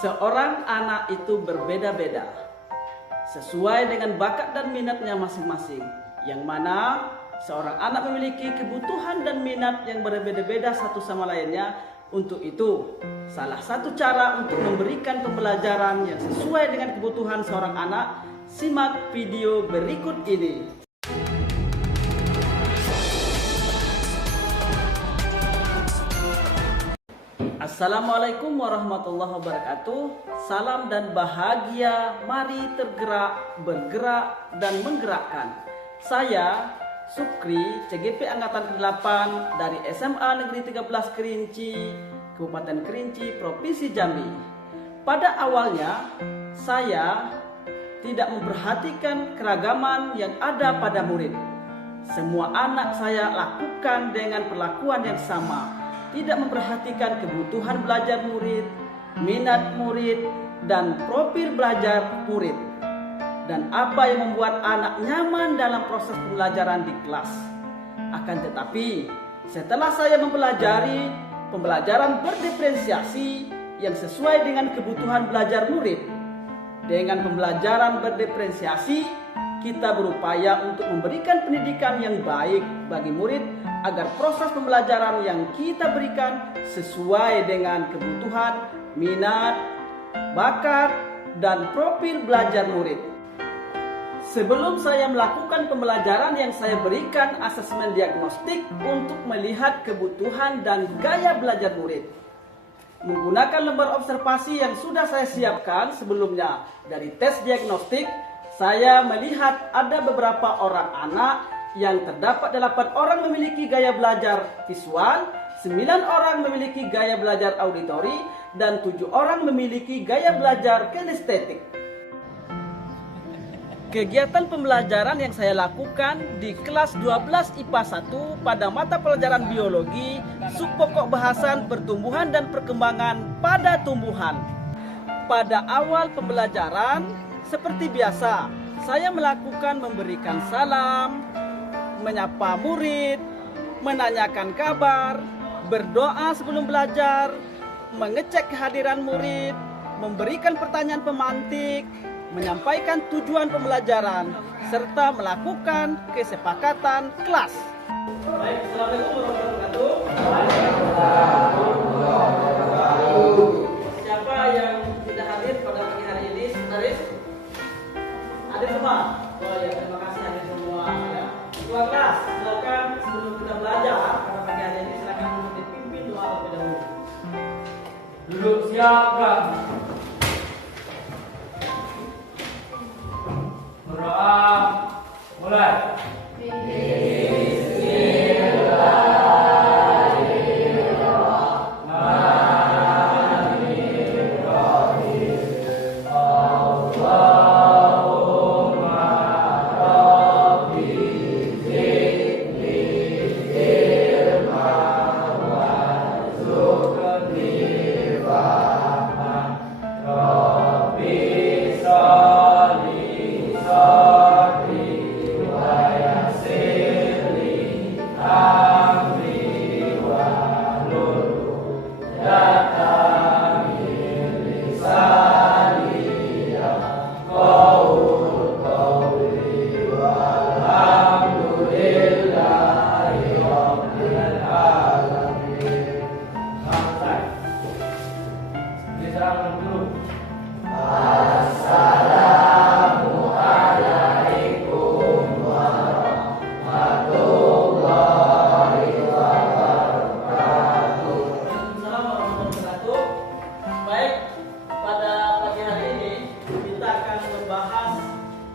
Seorang anak itu berbeda-beda, sesuai dengan bakat dan minatnya masing-masing, yang mana seorang anak memiliki kebutuhan dan minat yang berbeda-beda satu sama lainnya. Untuk itu, salah satu cara untuk memberikan pembelajaran yang sesuai dengan kebutuhan seorang anak, simak video berikut ini. Assalamualaikum warahmatullahi wabarakatuh. Salam dan bahagia. Mari tergerak, bergerak, dan menggerakkan. Saya Sukri, CGP Angkatan ke-8 dari SMA Negeri 13 Kerinci, Kabupaten Kerinci, Provinsi Jambi. Pada awalnya, saya tidak memperhatikan keragaman yang ada pada murid. Semua anak saya lakukan dengan perlakuan yang sama, tidak memperhatikan kebutuhan belajar murid, minat murid, dan profil belajar murid, dan apa yang membuat anak nyaman dalam proses pembelajaran di kelas. Akan tetapi, setelah saya mempelajari pembelajaran berdiferensiasi yang sesuai dengan kebutuhan belajar murid, dengan pembelajaran berdiferensiasi, kita berupaya untuk memberikan pendidikan yang baik bagi murid agar proses pembelajaran yang kita berikan sesuai dengan kebutuhan, minat, bakat, dan profil belajar murid. Sebelum saya melakukan pembelajaran yang saya berikan asesmen diagnostik untuk melihat kebutuhan dan gaya belajar murid. Menggunakan lembar observasi yang sudah saya siapkan sebelumnya dari tes diagnostik, saya melihat ada beberapa orang anak yang terdapat 8 orang memiliki gaya belajar visual, 9 orang memiliki gaya belajar auditori, dan 7 orang memiliki gaya belajar kinestetik. Kegiatan pembelajaran yang saya lakukan di kelas 12 IPA 1 pada mata pelajaran biologi, subpokok bahasan pertumbuhan dan perkembangan pada tumbuhan. Pada awal pembelajaran, seperti biasa, saya melakukan memberikan salam, menyapa murid, menanyakan kabar, berdoa sebelum belajar, mengecek kehadiran murid, memberikan pertanyaan pemantik, menyampaikan tujuan pembelajaran, serta melakukan kesepakatan kelas. Baik, Assalamualaikum warahmatullahi wabarakatuh. Siapa yang tidak hadir pada pagi hari ini, saudara? Hadir semua? Oh ya, terima kasih hadir semua. Ya. Ketua kelas, silakan sebelum kita belajar pada pagi hari ini, silakan untuk dipimpin doa terlebih dahulu. Duduk siap, Kak. Berdoa, mulai.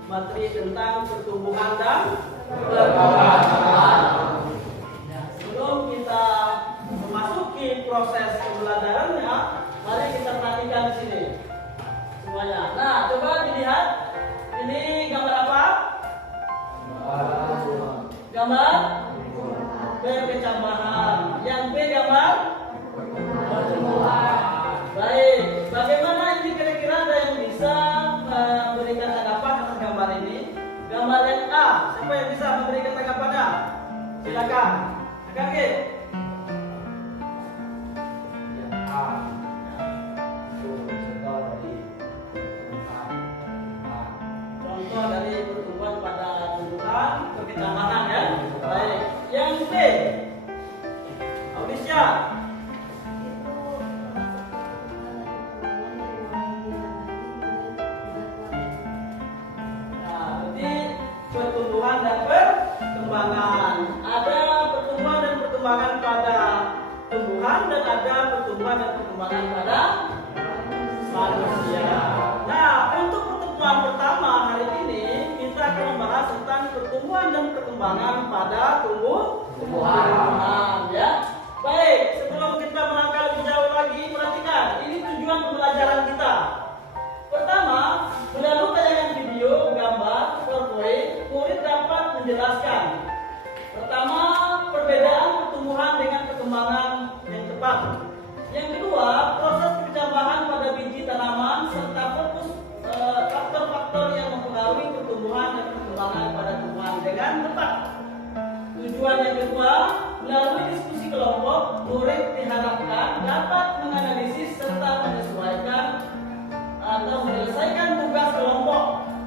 Materi tentang pertumbuhan dan perkembangan. Sebelum kita memasuki proses pembelajarannya, mari kita perhatikan di sini semuanya. Nah, coba dilihat, ini gambar apa? Gambar perkecambahan. Yang B gambar pertumbuhan. Baik, bagaimana ini kira-kira ada yang bisa memberikan tanggapan atas gambar ini? Gambar yang A, siapa yang bisa memberikan tanggapannya? Silakan. Kakak. A. tambahan ya. Baik. Yang B, Audicia. Pertumbuhan dan perkembangan. Ada pertumbuhan dan perkembangan pada tumbuhan dan ada pertumbuhan dan perkembangan pada manusia. Nah, untuk pertemuan pertama hari ini kita akan membahas tentang pertumbuhan dan perkembangan pada tumbuhan. Ya. Baik, sebelum kita melangkah lebih jauh lagi, perhatikan ini tujuan pembelajaran kita. Pertama, melalui tayangan video, gambar, PowerPoint, murid dapat menjelaskan. Pertama, perbedaan pertumbuhan dengan perkembangan yang tepat. Yang kedua, proses percambahan pada biji tanaman serta fokus faktor-faktor yang mempengaruhi pertumbuhan dan perkembangan pada tumbuhan dengan tepat. Tujuan yang kedua, melalui diskusi kelompok, murid diharapkan dapat menganalisis serta menyesuaikan atau menyelesaikan tugas kelompok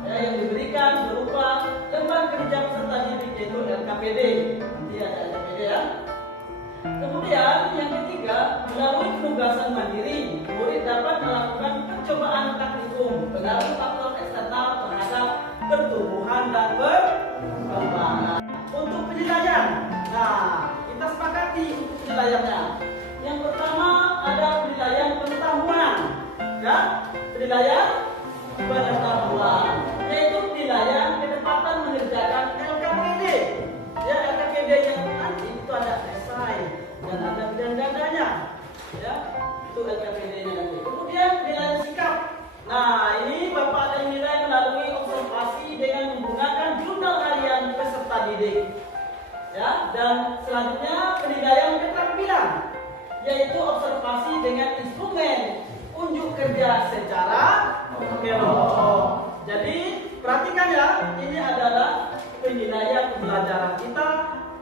yang diberikan berupa lembar kerja peserta didik yaitu LKPD. Nanti ada LKPD ya. Kemudian yang ketiga, melalui penugasan mandiri, murid dapat melakukan percobaan praktikum pengaruh faktor eksternal terhadap pertumbuhan dan perkembangan. Untuk penilaian, nah kita sepakati untuk penilaiannya. Yang pertama ada penilaian pengetahuan, ya. Penilaian pengetahuan, yaitu penilaian kedapatan mengerjakan LKPD. Ya, LKPD yang nanti itu ada esai dan ada bidang-bidangnya. Ya, itu LKPD-nya nanti. Kemudian penilaian sikap. Nah, ini Bapak akan menilai melalui observasi dengan menggunakan jurnal harian peserta didik. Ya, dan selanjutnya penilaian keterampilan, yaitu observasi dengan instrumen unjuk kerja secara kelompok. Jadi perhatikan ya, ini adalah penilaian pembelajaran kita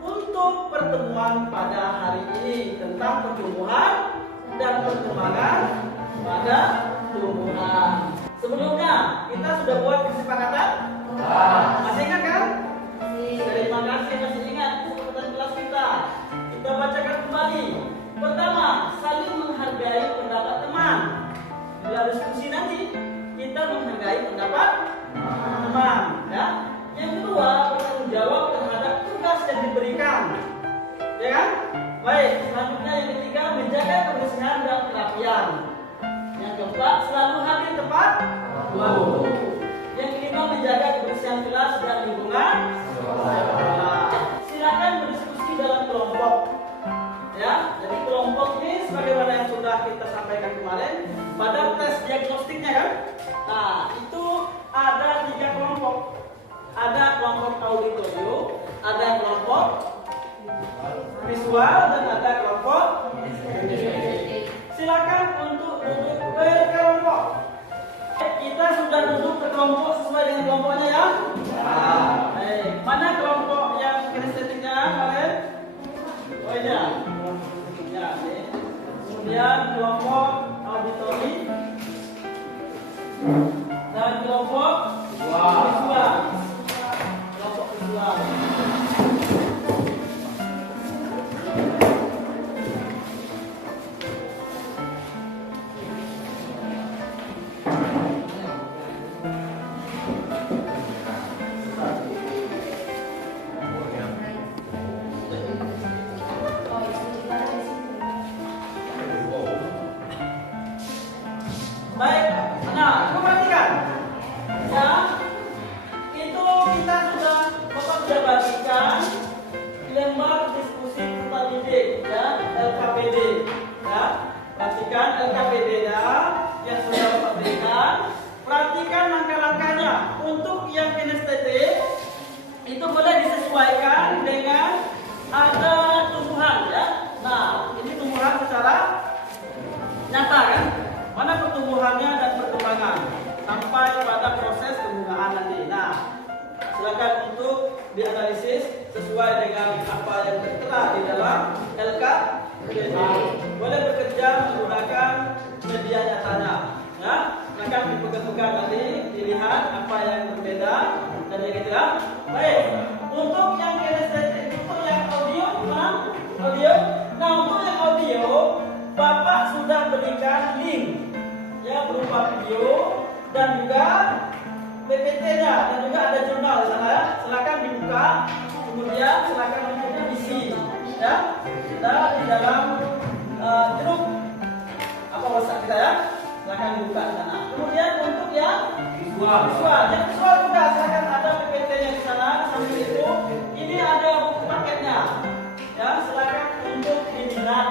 untuk pertemuan pada hari ini tentang pertumbuhan dan perkembangan pada tumbuhan. Sebelumnya kita sudah buat kesepakatan. Masih ingat kan? Terima kasih masih ingat kesepakatan kelas kita. Kita bacakan kembali. Pertama, saling menghargai pendapat teman. Bila diskusi nanti kita menghargai pendapat teman, ya. Yang kedua, bertanggung jawab terhadap tugas yang diberikan, ya kan? Baik, selanjutnya yang ketiga, menjaga kebersihan dan kerapian. Yang keempat, selalu hadir tepat waktu. Yang kelima, menjaga kebersihan kelas dan lingkungan sekolah. Silakan berdiskusi dalam kelompok. Ya, jadi kelompok ini sebagaimana yang sudah kita sampaikan kemarin pada tes diagnostiknya kan. Nah, itu ada 3 kelompok. Ada kelompok auditorium, ada kelompok visual dan ada kelompok silakan untuk duduk berkelompok. Kita sudah duduk berkelompok sesuai dengan kelompoknya ya. Baik, mana kelompok yang kinestetiknya kalian? Oh ini ya. Kemudian kelompok auditori dan kelompok visual. Kelompok visual. Baik, nah perhatikan ya, itu kita sudah bagikan lembar diskusi peserta didik ya, LKPD ya. Perhatikan LKPD-nya yang sudah Bapak berikan. Perhatikan langkah-langkahnya. Untuk yang kinestetik itu boleh disesuaikan dengan ada tumbuhan ya. Nah, ini tumbuhan secara nyata kan. Mana pertumbuhannya dan perkembangan sampai pada proses pembungaan nanti. Nah, silakan untuk dianalisis sesuai dengan apa yang tertera di dalam LKPD. Boleh bekerja menggunakan media nyatanya. Ya, silakan dipegang-pegang nanti, dilihat apa yang berbeda dan yang itu ya. Baik, Untuk yang kinestetik, untuk yang audio, audio. Nah, untuk yang audio, Bapak sudah berikan link ya berupa video dan juga PPT-nya dan juga ada jurnal di sana ya. Silakan dibuka, kemudian silakan untuk diisi ya. Kita di dalam grup apa WhatsApp kita ya. Silakan dibuka di sana. Kemudian untuk yang visual, yang visual juga silakan ada PPT-nya di sana. Sambil itu ini ada buku paketnya ya. Silakan untuk diminat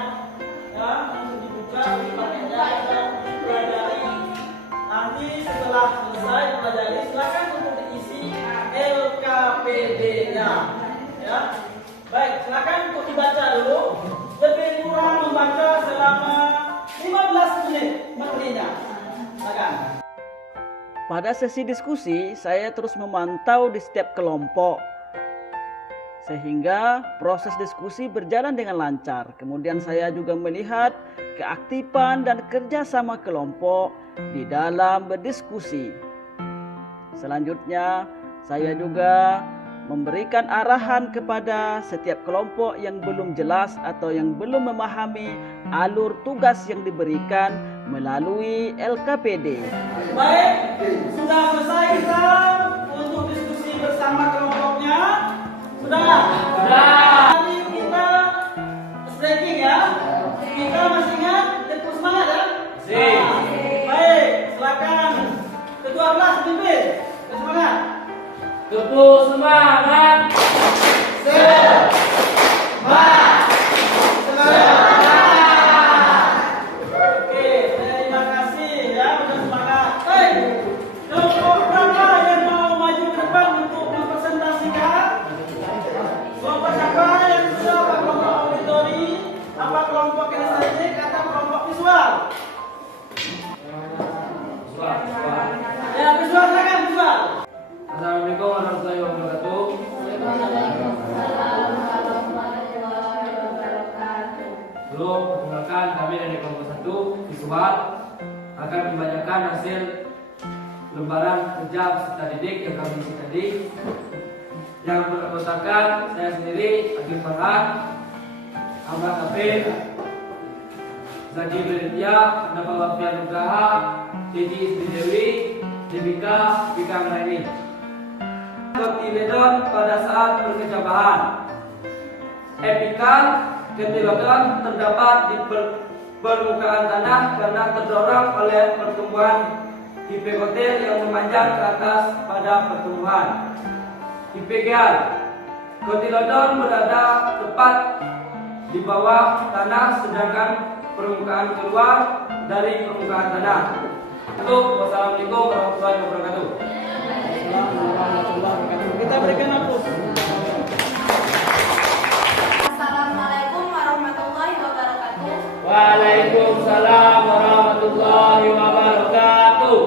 ya, untuk dibuka buku paketnya dan dipelajari. Nanti setelah selesai pelajari, silakan untuk diisi LKPD-nya ya. Baik, silakan untuk dibaca dulu. Lebih kurang membaca selama 15 menit materinya. Silakan. Pada sesi diskusi, saya terus memantau di setiap kelompok sehingga proses diskusi berjalan dengan lancar. Kemudian saya juga melihat keaktifan dan kerjasama kelompok di dalam berdiskusi. Selanjutnya, saya juga memberikan arahan kepada setiap kelompok yang belum jelas atau yang belum memahami alur tugas yang diberikan melalui LKPD. Baik, sudah selesai kita untuk diskusi bersama kelompoknya. Sudah? Sudah. Hari kita breaking ya. Kita masih ingat tetap semangat ya? Baik, silakan. Ketua kelas pimpin. Semangat. Tepuh semangat. Semangat. Oke, terima kasih ya udah semangat. Baik, kelompok berapa yang mau maju ke depan untuk mempresentasikan? Kelompok siapa yang sudah? Apa kelompok auditori? Apa kelompok kinestetik atau kelompok visual? Ya, visual silakan visual. Assalamualaikum warahmatullahi wabarakatuh. Dulu perkenalkan kami dari kelompok 1 visual akan membacakan hasil lembaran kerja peserta didik yang kami isi tadi. Yang beranggotakan saya sendiri, Agil Farhan, Ahmad Hafid, Zaki Beritya, Nafa Wafia Nugraha, Titi Istri Dewi, Debika Bika Ngeraini. Ketilodon pada saat perkecambahan. Epikal ketilodon terdapat di permukaan tanah karena terdorong oleh pertumbuhan hipokotil yang memanjang ke atas pada pertumbuhan. Hipogeal, ketilodon berada tepat di bawah tanah sedangkan permukaan keluar dari permukaan tanah. Wassalamualaikum warahmatullahi wabarakatuh. Kita berikan aplaus. Assalamualaikum warahmatullahi wabarakatuh. Waalaikumsalam warahmatullahi wabarakatuh.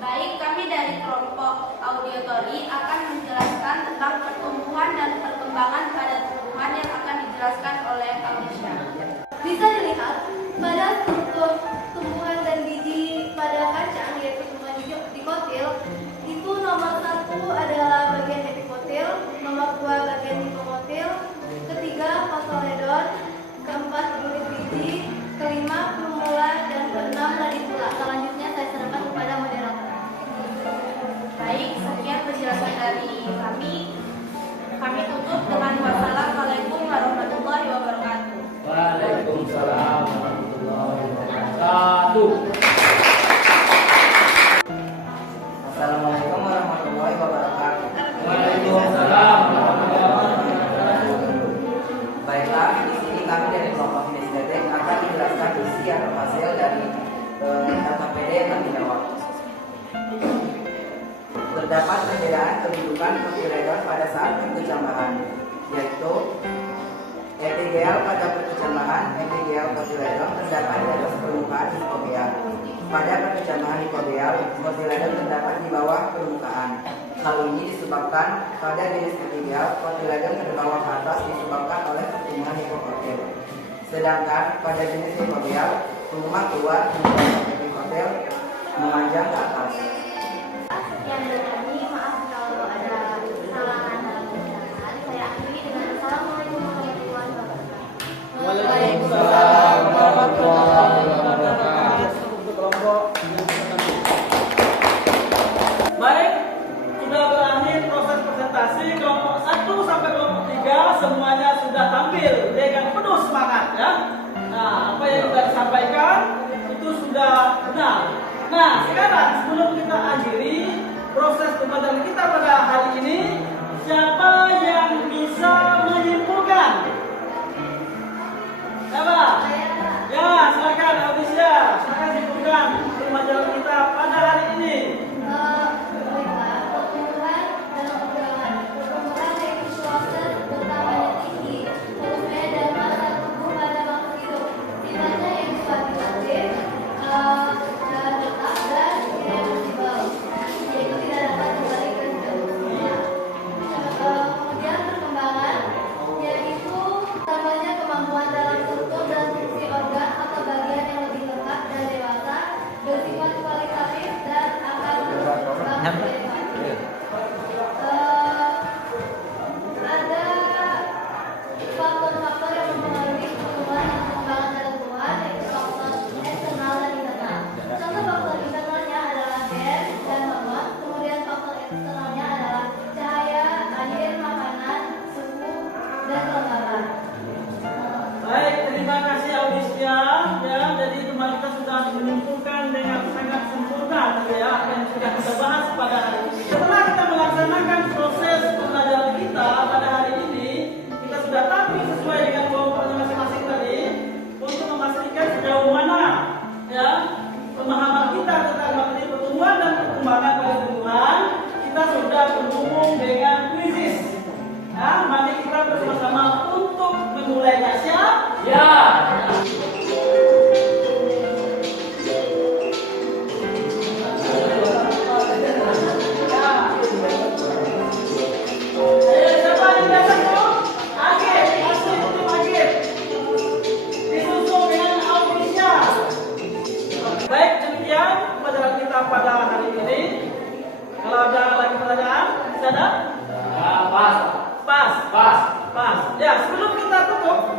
Baik, kami dari kelompok auditori akan menjelaskan tentang pertumbuhan dan perkembangan pada tumbuhan yang akan dijelaskan oleh Aulisha. Bisa dilihat pada struktur tumbuhan dan biji pada kacang, yaitu tumbuhan dikotil. Itu nomor 1 adalah bagian epikotil, nomor 2 bagian hipokotil, ketiga kotoledon, keempat bulir biji, kelima plumula, dan keenam radicula. Selanjutnya saya serahkan kepada moderator. Baik, sekian penjelasan dari kami. Kami tutup dengan wassalamualaikum warahmatullahi wabarakatuh. Waalaikumsalam warahmatullahi wabarakatuh. Assalamualaikum warahmatullahi wabarakatuh. Waalaikumsalam warahmatullahi wabarakatuh. Baiklah, di sini kami dari kelompok kinestetik akan menjelaskan isi atau hasil dari LKPD yang kami jawab. Terdapat perbedaan kedudukan kotiledon pada saat perkecambahan, yaitu epigel pada perkecambahan, epigel kotiledon terdapat di atas permukaan hipogeal. Pada perkecambahan hipogeal, kotiledon terdapat di bawah permukaan. Hal ini disebabkan pada jenis epigel, kotiledon terbawah ke atas disebabkan oleh pertumbuhan hipokotil. Sedangkan pada jenis hipogeal, pengumuman keluar dari epikotil memanjang ke atas. Yang bertanya, maaf kalau ada kesalahan dalam Untuk kelompok yang baik, sudah berakhir proses presentasi. Kelompok 1 sampai kelompok 3 semuanya sudah tampil dengan penuh semangat ya. Nah, apa yang sudah disampaikan itu sudah benar. Nah, sekarang sebelum kita akhiri proses pembelajaran kita pada hari ini, siapa yang bisa menyimpulkan? Siapa? Ya, silakan Audisia, silakan simpulkan pembelajaran kita pada hari ini. Baiklah, pertumbuhan dan perkembangan. Pertumbuhan yaitu proses bertambahnya tinggi, terusnya dan masa tumbuh pada makhluk hidup. Sifatnya yaitu kuantitatif dan tetap dan irreversibel, yaitu tidak dapat kembali ke sebelumnya. Kemudian perkembangan yaitu tambahnya kemampuan dalam struktur dan fungsi organ atau bagian yang lebih lengkap dan dewasa, bersifat kualitatif dan akan berkembang menjadi maju. Ada faktor-faktor yang mempengaruhi pertumbuhan dan perkembangan pada tumbuhan, yaitu faktor eksternal dan internal. Contoh faktor internalnya adalah gen dan hormon, kemudian faktor eksternalnya adalah cahaya, air, makanan, suhu, dan kelembaban. Baik, terima kasih Audisia. Ya, jadi teman kita sudah menyimpulkan dengan sangat sempurna ya apa yang sudah kita bahas pada hari ini. Setelah kita melaksanakan proses pembelajaran kita pada hari ini, kita sudah tampil sesuai dengan kelompoknya masing-masing tadi untuk memastikan sejauh mana ya pemahaman kita tentang materi pertumbuhan dan perkembangan pada tumbuhan. Kita sudah berhubung dengan kuisis. Nah, mari kita bersama-sama untuk memulainya. Siap? Ya. Ayo, siapa yang datang tuh? Agit, masuk tim Agit. Disusul dengan Audisia. Baik, demikian pembelajaran kita pada hari ini. Kalau ada lagi pertanyaan, bisa ada? Ya, pas. Pas. Ya, sebelum kita tutup,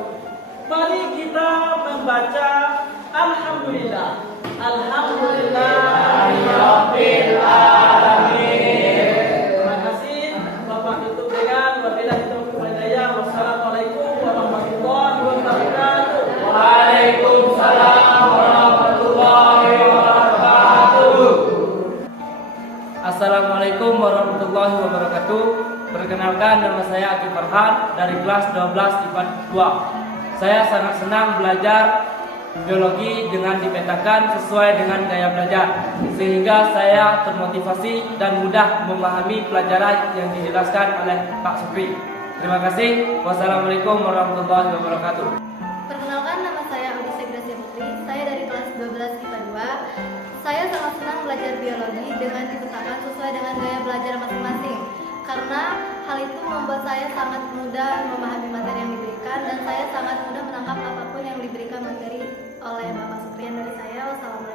mari kita membaca Alhamdulillah. Alhamdulillahirabbil alamin. Terima kasih. Bapak tutup dengan wabillahi taufiq wal hidayah. Wassalamualaikum warahmatullahi wabarakatuh. Waalaikumsalam warahmatullahi wabarakatuh. Assalamualaikum warahmatullahi wabarakatuh. Perkenalkan, nama saya Aki Farhan dari kelas 12 IPA 2. Saya sangat senang belajar biologi dengan dipetakan sesuai dengan gaya belajar, sehingga saya termotivasi dan mudah memahami pelajaran yang dijelaskan oleh Pak Supri. Terima kasih. Wassalamualaikum warahmatullahi wabarakatuh. Perkenalkan, nama saya Audisia Gracia Putri. Saya dari kelas 12 IPA 2. Saya sangat senang belajar biologi dengan dipetakan sesuai dengan gaya belajar masing-masing, karena hal itu membuat saya sangat mudah memahami materi yang diberikan dan saya sangat mudah menangkap apapun yang diberikan materi oleh Bapak Supriyan dari saya. Wassalamualaikum.